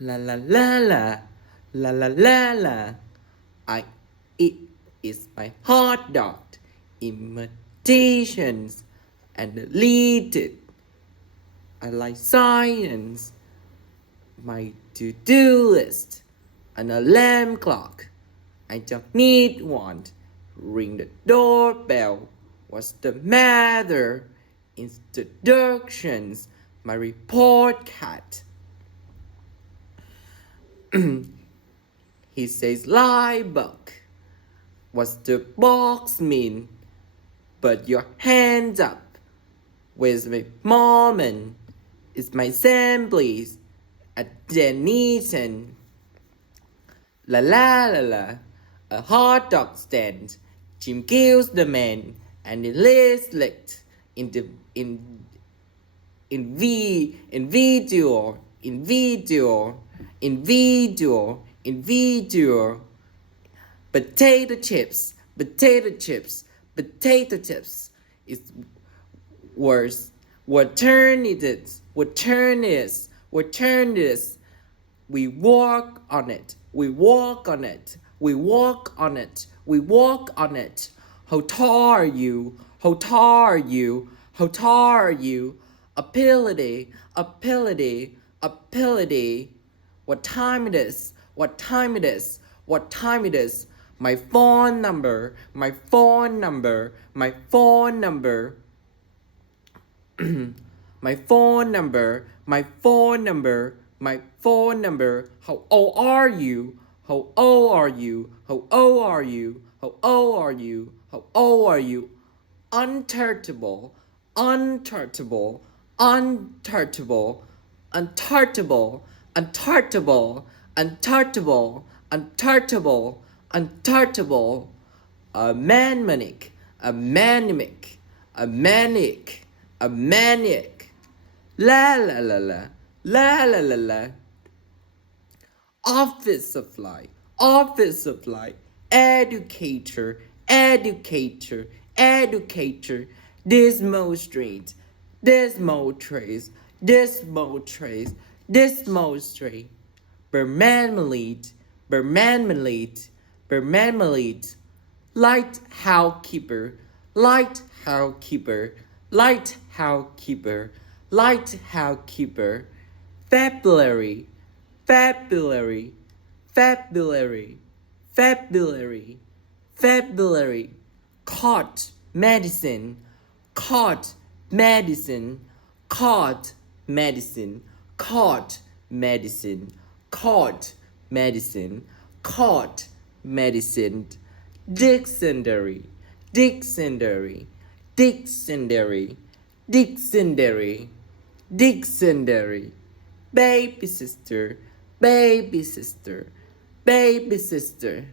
La la la la, la la la la. I it is my hot dog imitations and deleted. I like science, my to-do list, an alarm clock. I don't need one. Ring the doorbell. What's the matter? Introductions, my report card. He says lie book. What's the box mean? Put your hands up. Where's my moment? It's my please. At Denison. La la la la. A hot dog stand. Jim kills the man and the list licked in the in video. Potato chips, potato chips, potato chips is worse. What turn it is, what turn is, what turn is. We walk on it, we walk on it, we walk on it, we walk on it. How tall are you? How tall are you? How tall are you? Ability, ability, ability. What time it is? What time it is? What time it is? My phone number, my phone number, my phone number. My phone number, my phone number, my phone number. How old are you? How old are you? How old are you? How old are you? How old are you? Untouchable, untouchable, untouchable, untouchable, untouchable, untouchable, untouchable, untouchable. A manic, a manic, a manic, a maniac. La la la la, la la la la. Office supply, office supply. Educator, educator, educator. Dismal street, dismal trace, dismal trace, dismal street. Bermanmelite, bermanmelite, bermanmelite. Light housekeeper, light housekeeper, light housekeeper, light housekeeper. February, February, February, February, February. Caught medicine, caught medicine, caught medicine, caught medicine, caught medicine, caught medicine. Dictionary, dictionary, dictionary, dictionary, dictionary. Baby sister, baby sister, baby sister.